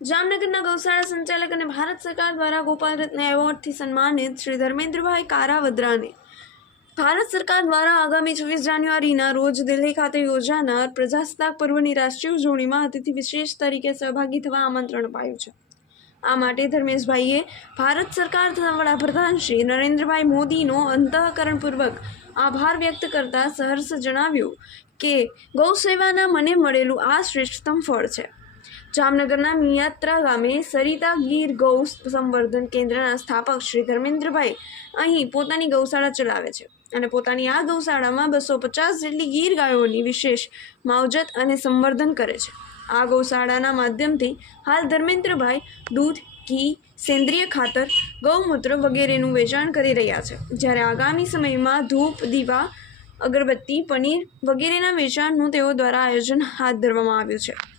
જામનગરના ગૌશાળા સંચાલક અને ભારત સરકાર દ્વારા ગોપાલ રત્ન એવોર્ડથી સન્માનિત શ્રી ધર્મેન્દ્રભાઈ કારાવદ્રાને. ભારત સરકાર દ્વારા આગામી છવ્વીસ જાન્યુઆરીના રોજ દિલ્હી ખાતે યોજાનાર પ્રજાસત્તાક પર્વની રાષ્ટ્રીય ઉજવણીમાં અતિથિ વિશેષ તરીકે સહભાગી થવા આમંત્રણ અપાયું છે. આ માટે ધર્મેશભાઈએ ભારત સરકાર તથા વડાપ્રધાન શ્રી નરેન્દ્રભાઈ મોદીનો અંતઃકરણપૂર્વક આભાર વ્યક્ત કરતા સહર્ષ જણાવ્યું કે ગૌ સેવાના મને મળેલું આ શ્રેષ્ઠતમ ફળ છે. જામનગરના મિયાત્રા ગામે સરિતા ગીર ગૌ સંવર્ધન કેન્દ્રના સ્થાપક શ્રી ધર્મેન્દ્રભાઈ અહીં પોતાની ગૌશાળા ચલાવે છે અને પોતાની આ ગૌશાળામાં બસો પચાસ જેટલી ગીર ગાયોની વિશેષ માવજત અને સંવર્ધન કરે છે. આ ગૌશાળાના માધ્યમથી હાલ ધર્મેન્દ્રભાઈ દૂધ, ઘી, સેન્દ્રિય ખાતર, ગૌમૂત્ર વગેરેનું વેચાણ કરી રહ્યા છે. જ્યારે આગામી સમયમાં ધૂપ, દીવા, અગરબત્તી, પનીર વગેરેના વેચાણનું તેઓ દ્વારા આયોજન હાથ ધરવામાં આવ્યું છે.